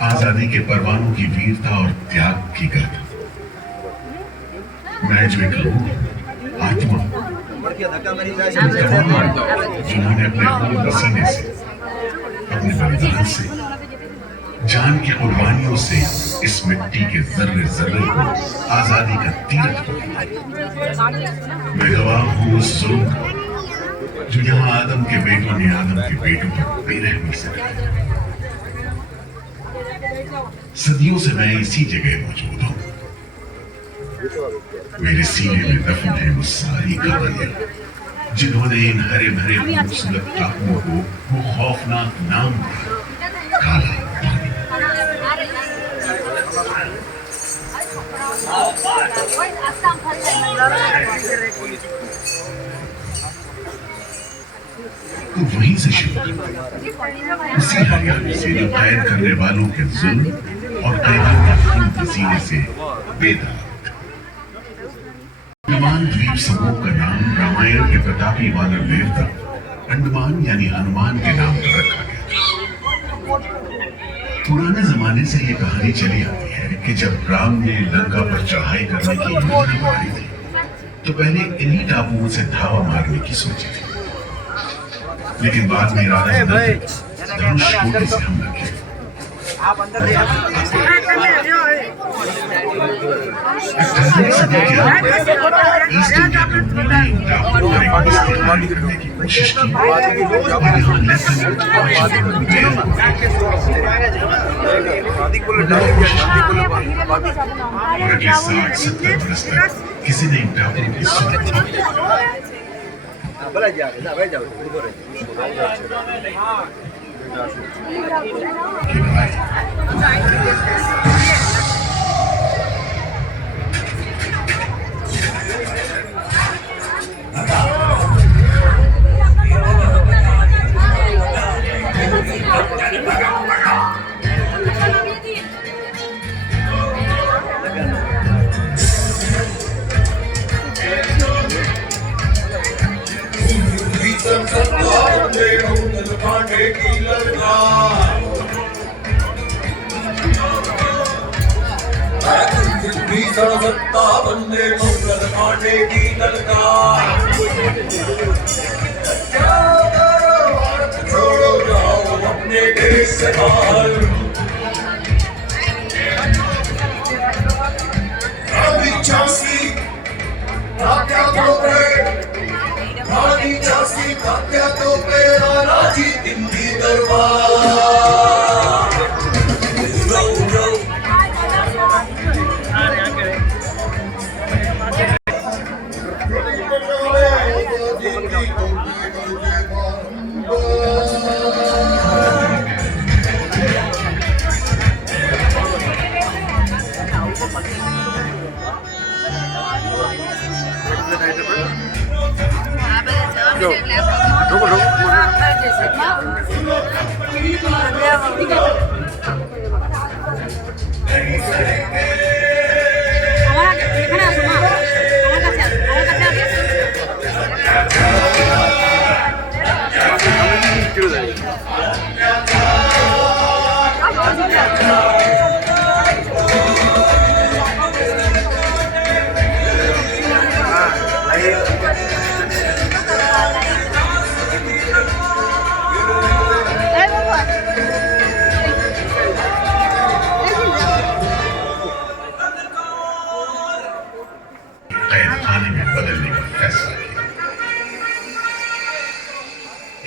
आजादी के परवानों की वीरता और त्याग की गर्द। मैं जो एक रूह, आत्मा, जिन्होंने अपने खून पसीने से, अपने बलिदान से, जान की कुर्बानियों से इस मिट्टी के जर्रे जर्रे को आजादी का तीरथ बनाया। मैं गवाह हूं उस जुल्म का जो यहाँ आदम के बेटों ने आदम के बेटों पर बेरहमी से किया। सदियों से मैं इसी जगह मौजूद हूं। मेरे सीने में दफन है वो सारी कहानियां जिन्होंने इन हरे भरे खूबसूरत टापुओं को वो खौफनाक नाम दिया, काला पानी। तो वहीं से शुरू उसी हरियाणा से जो कैद करने वालों के जुल्म और कैदियों के खून पसीने से बेदाग। अंडमान द्वीप समूह का नाम रामायण के प्रतापी वानर देवता अंडमान यानी हनुमान के नाम पर रखा गया। पुराने जमाने से ये कहानी चली आती है कि जब राम ने लंका पर चढ़ाई करने की योजना बनाई थी तो पहले इन्हीं टापुओं से धावा मारने की सोची थी, लेकिन बाद में इरादा बदल धनुष कोटे से हमला किया। ईस्ट इंडिया कंपनी ने इन टापुओं पर एक इस्तेमाल करने की कोशिश की और यहाँ लेफ्टिनेंट अगले 60-70 बरस तक किसी ने इन टापुओं की सुध सत्ता बंदे मंगल पांडे की ललकार। भारत छोड़ो जाओ अपने देश से बाहर। रानी झांसी तात्या तोपे, रानी झांसी तात्या तोपे, राजी दिल्ली दरबार।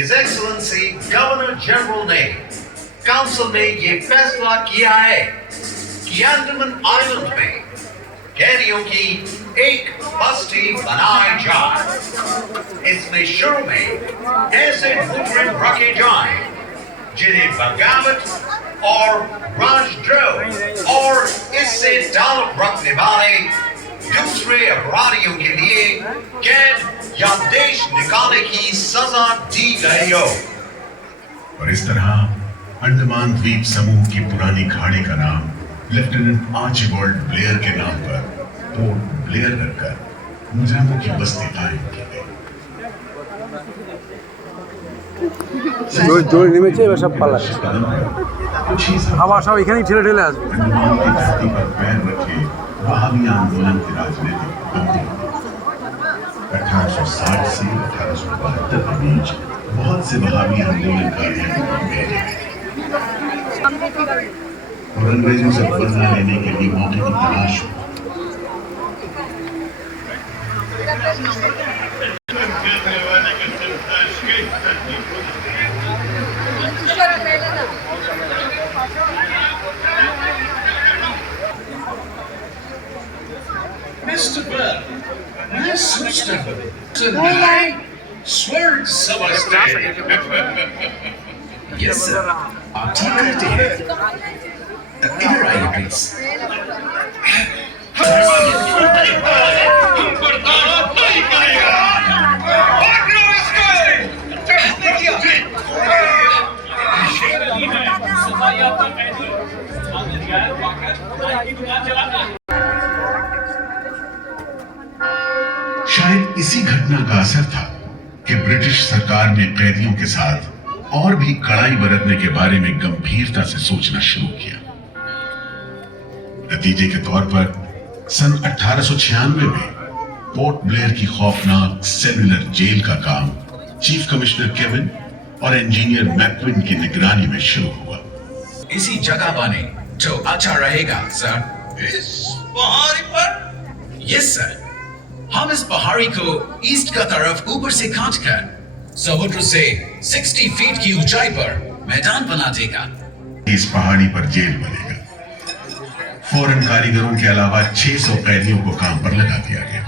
हिज एक्सलेंसी गवर्नर जनरल ने काउंसिल में ये फैसला किया है कि अंडमान आइलैंड में कैदियों की एक बस्ती बनाई जाए। इसमें शुरू में ऐसे मुजरिम रखे जाएं जिन्हें बगावत और राजद्रोह और इससे ताल्लुक रखने वाले दूसरे अपराधियों के लिए कैद या देश निकालने की सजा दी गई हो। और इस तरह अंडमान द्वीप समूह की पुरानी खाड़ी का नाम लेफ्टिनेंट आर्चिबाल्ड ब्लेयर के नाम पर पोर्ट ब्लेयर रखकर मुजरिमों की बस्ती कायम की गई। জোর নেমেছে এবার সব পালা कुछ ही समय আবার সব এখানেই ঠেলে ঠেলে আসবে अंडमान की धरती पर पैर रखे वहाबी आंदोलन के राजनीतिक बंदी 1860 से 1872 के बीच बहुत से वहाबी आंदोलनकारी भेजे गए और अंग्रेजों से बदला लेने के लिए मौके की तलाश हुई। Mr. Bell, मैं सोचता हूँ तुम्हारे स्वर्ग समझते हैं। Yes, sir. आप ठीक कहते हैं। इधर आइए, please. शायद इसी घटना का असर था कि ब्रिटिश सरकार ने कैदियों के साथ और भी कड़ाई बरतने के बारे में गंभीरता से सोचना शुरू किया। नतीजे के तौर पर सन 1896 में पोर्ट ब्लेयर की खौफनाक सेलुलर जेल का काम चीफ कमिश्नर केविन और इंजीनियर मैक्विन की निगरानी में शुरू हुआ। इसी जगह बने तो अच्छा रहेगा सर। इस पहाड़ी पर यस सर, हम इस पहाड़ी को ईस्ट का तरफ ऊपर से काटकर समुद्र से 60 फीट की ऊंचाई पर मैदान बना देगा। इस पहाड़ी पर जेल बनेगा। फौरन कारीगरों के अलावा 600 कैदियों को काम पर लगा दिया गया।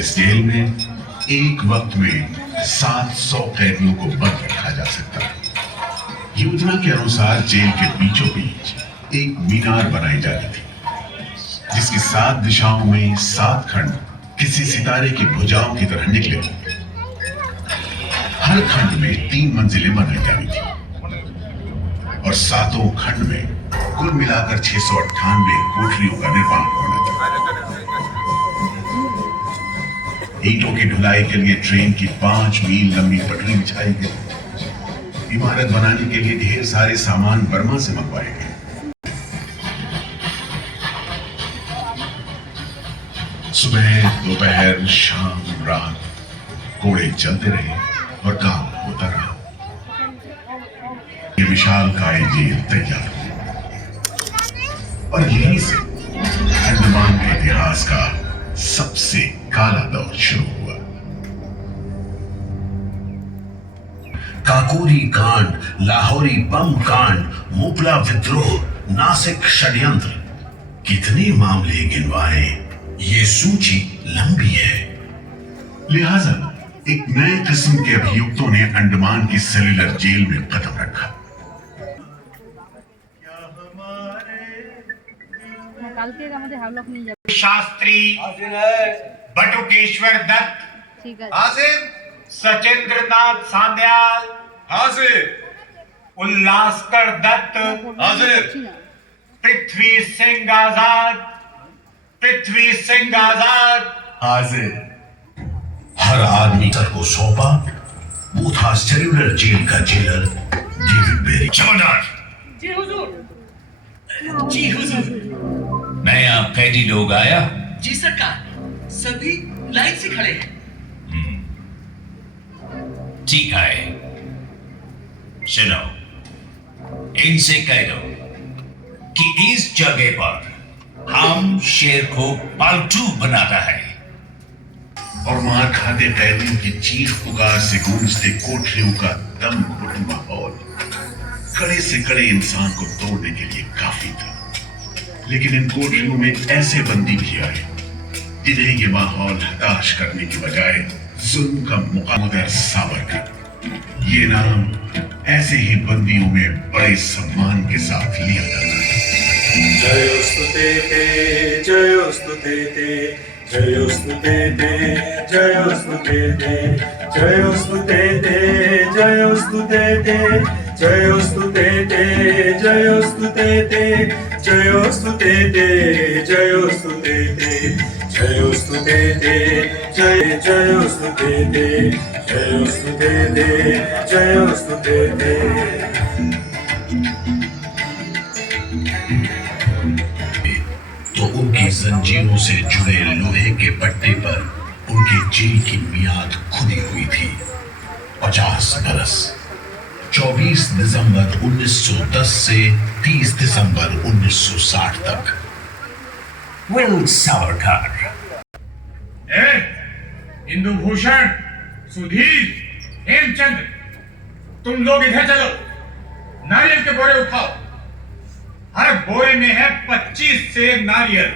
इस जेल में एक वक्त में 700 कैदियों को बंद रखा जा सकता है। योजना के अनुसार जेल के बीचों बीच एक मीनार बनाई जाती थी, जिसकी 7 दिशाओं में 7 खंड किसी सितारे की भुजाओं की तरह निकले होंगे। हर खंड में 3 मंजिलें बनाई जानी थी और 7 खंड में कुल मिलाकर 698 कोठरियों का निर्माण होना था। ईंटों की ढुलाई के लिए ट्रेन की 5 मील लंबी पटरी बिछाई गई। इमारत बनाने के लिए ढेर सारे सामान बर्मा से मंगवाए गए। सुबह, दोपहर, शाम, रात कोड़े चलते रहे और काम होता रहा। ये विशालकाय जेल तैयार हुई और यहीं से अंडमान के इतिहास का सबसे काला दौर शुरू हुआ। काकोरी कांड, लाहौरी बम कांड, मुपला विद्रोह, नासिक षड्यंत्र, कितने मामले गिनवाए। ये सूची लंबी है। लिहाजा एक नए किस्म के अभियुक्तों ने अंडमान की सेल्युलर जेल में कदम रखा। शास्त्री, बटुकेश्वर दत्त, हाजिर सचेंद्र नाथ सान्याल, हाजिर उल्लासकर दत्त, हाजिर पृथ्वी सिंह आजाद, पृथ्वी सिंह आजाद, हाजिर। हर आदमी सर को सौंपा। वो था सेल्युलर जेल का जेलर डेविड बेरी। जमादार जी हुजूर। नया कैदी लोग आया। जी सरकार, सभी लाइन से खड़े हैं। ठीक है, सुनो, इनसे कह दो कि इस जगह पर हम शेर को पालतू बनाता है। और मार खाते कैदियों की चीख पुकार से गूंजते कोठरियों का दम घुट माहौल कड़े से कड़े इंसान को तोड़ने के लिए काफी था। लेकिन इन कोठरियों में ऐसे बंदी भी आए जिन्हें ये माहौल हताश करने की बजाय जुल्म का मुकाबला साबरकर, ये नाम ऐसे ही बंदियों में बड़े सम्मान के साथ लिया जाता है। जयोस्तुते ते जयोस्तुते ते जयोस्तुते ते जयोस्तुते ते जयोस्तुते ते जयोस्तुते ते जयोस्तुते ते जयोस्तुते ते जयोस्तुते ते जयोस्तुते ते जयोस्तुते ते जय जयोस्तुते ते जयोस्तुते ते जयोस्तुते ते। तो उनकी जंजीरों से जुड़े लोहे के पट्टे पर उनके जेल की मियाद खुदी हुई थी 50 बरस। 24 दिसंबर 1910 से 30 दिसंबर 1960 तक। विल सावरकर। इंदु भूषण, सुधीर, हेमचंद, तुम लोग इधर चलो, नारियल के बोरे उठाओ। हर बोरे में है 25 सेब नारियल।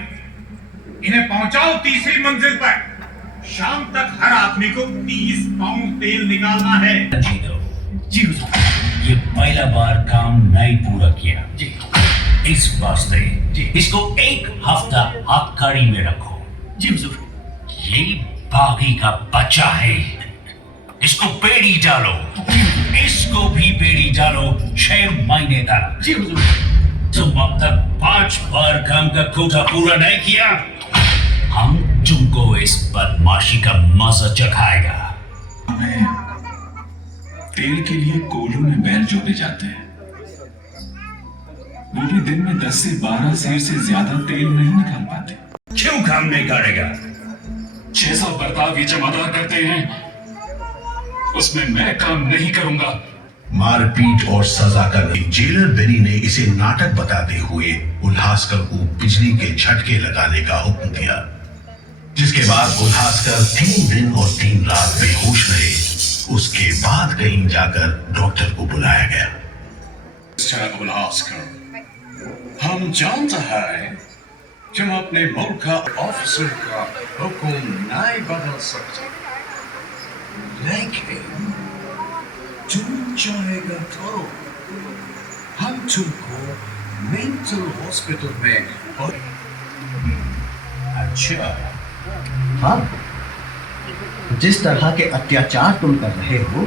इन्हें पहुंचाओ तीसरी मंजिल पर। शाम तक हर आदमी को 30 पाउंड तेल निकालना है। जी हुजूर, ये पहला बार काम नहीं पूरा किया जी, इस वास्ते इसको एक हफ्ता आबकारी में रखो। जी हुजूर। ये बागी का बच्चा है, इसको बेड़ी डालो, इसको भी बेड़ी डालो 6 महीने तक। जी हुजूर। तुम अब तक 5 बार काम का कोटा पूरा नहीं किया, हम तुमको इस बदमाशी का मजा चखाएगा। तेल के लिए कोल्हू में बैल जोते जाते हैं। वो भी दिन में 10 से 12 सेर से ज्यादा तेल नहीं निकाल पाते। क्यों काम नहीं करेगा? 6 बर्ताव ये जमादार करते हैं, उसमें मैं काम नहीं करूंगा। मारपीट और सजा का जेलर बेरी ने इसे नाटक बताते हुए उल्हासकर को बिजली के झटके लगाने का हुक्म दिया, जिसके बाद उल्हासकर 3 दिन और 3 रात बेहोश रहे। उसके बाद कहीं जाकर डॉक्टर को बुलाया गया। मिस्टर उल्हासकर, हम जानते हैं तुम अपने मुल्क का ऑफिसर का हुक्म नहीं बदल सकते, लेकिन तुम चाहेगा करो, हम तुमको मेंटल हॉस्पिटल में और अच्छा, हाँ, जिस तरह के अत्याचार तुम कर रहे हो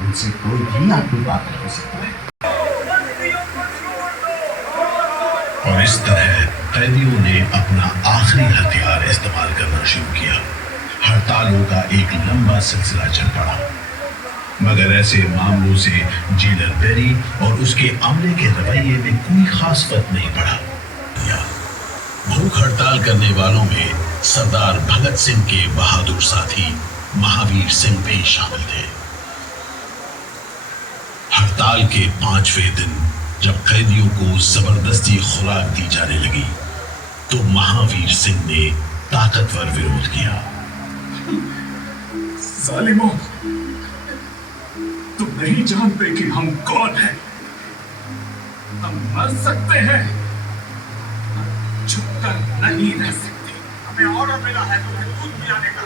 उनसे कोई भी आपकी बात नहीं हो सकता है। और इस तरह कैदियों ने अपना आखिरी हथियार इस्तेमाल करना शुरू किया। हड़तालों का एक लंबा सिलसिला चल पड़ा, मगर ऐसे मामलों से जेलर बेरी और उसके अमले के रवैये में कोई खास फर्क नहीं पड़ा। भूख हड़ताल करने वालों में सरदार भगत सिंह के बहादुर साथी महावीर सिंह भी शामिल थे। हड़ताल के 5वें दिन जब कैदियों को जबरदस्ती खुराक दी जाने लगी तो महावीर सिंह ने ताकतवर विरोध किया। जालिमों, तुम नहीं जानते कि हम कौन हैं। हम मर सकते हैं, छुपकर नहीं रह सकते। हमें ऑर्डर मिला है तुम्हें दूध पिलाने का।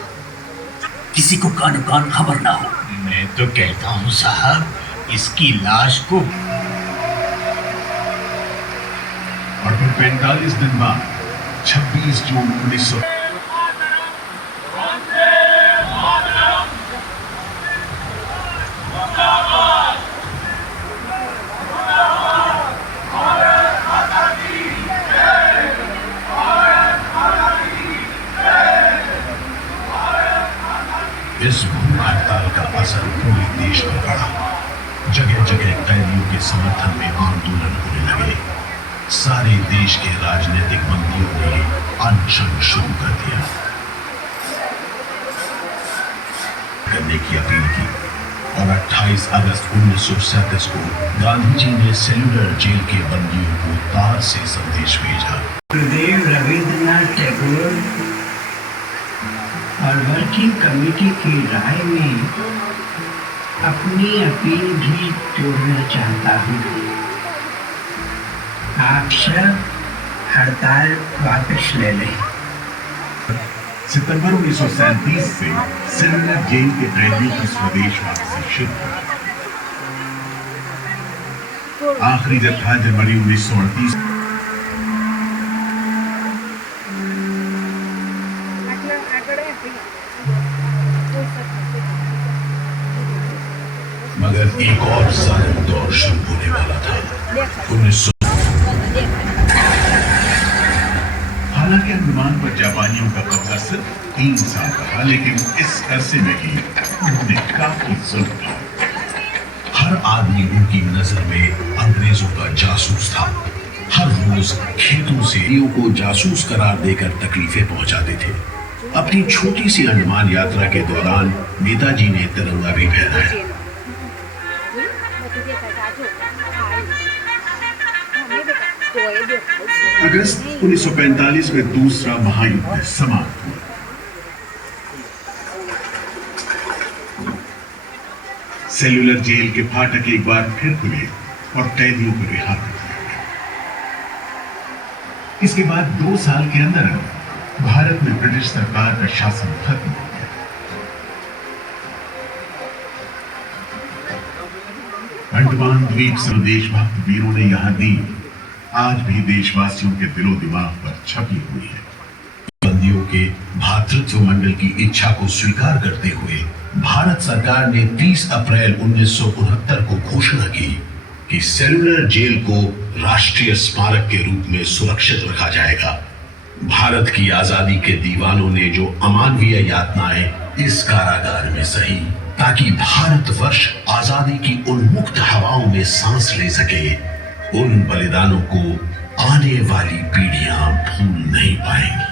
किसी को कानो कान खबर ना हो। मैं तो कहता हूँ साहब, इसकी लाश को। और फिर 45 दिन बाद 26 जून 1900 इस भूख हड़ताल का असर पूरे देश पर पड़ा। जगह जगह कैदियों के समर्थन में आंदोलन होने लगे। सारे देश के राजनीतिक बंदियों ने अनशन शुरू कर दिया, करने की अपील की। और 28 अगस्त 1937 को गांधी जी ने सेलुलर जेल के बंदियों को तार से संदेश भेजा। गुरुदेव रविंद्रनाथ टैगोर और वर्किंग कमेटी की राय में अपनी अपील भी जोड़ना चाहता हूँ। आप सब हड़ताल वापस ले लें। सितंबर 1937 से सेलुलर जेल के कैदियों की स्वदेश वापसी शुरू हुई। आखिरी जत्था जनवरी 1938 मगर एक और जालिम दौर शुरू होने वाला था। 1900 हालांकि अंडमान पर जापानियों का कब्जा सिर्फ 3 साल रहा, लेकिन इस अरसे में ही उन्होंने काफी जुल्म किया। हर आदमी उनकी नजर में अंग्रेजों का जासूस था। हर रोज खेतों से को जासूस करार देकर तकलीफें पहुंचाते थे। अपनी छोटी सी अंडमान यात्रा के दौरान नेताजी ने तिरंगा भी फहराया। अगस्त 1945 में दूसरा महायुद्ध समाप्त हुआ। सेलुलर जेल के फाटक एक बार फिर खुले और कैदियों को रिहा कर दिया गया। इसके बाद 2 साल के अंदर भारत में ब्रिटिश सरकार का शासन खत्म हो गया। अंडमान द्वीप से देशभक्त वीरों ने यहां दी आज भी देशवासियों के दिलो दिमाग पर छपी हुई है। बंदियों के भातृत्व मंडल की इच्छा को स्वीकार करते हुए भारत सरकार ने 30 अप्रैल 1969 को घोषणा की कि सेलुलर जेल को राष्ट्रीय स्मारक के रूप में सुरक्षित रखा जाएगा। भारत की आजादी के दीवानों ने जो अमानवीय यातनाएं इस कारागार में सही, ताकि भारतवर्ष आजादी की उन्मुक्त हवाओं में सांस ले सके, उन बलिदानों को आने वाली पीढ़ियां भूल नहीं पाएंगी।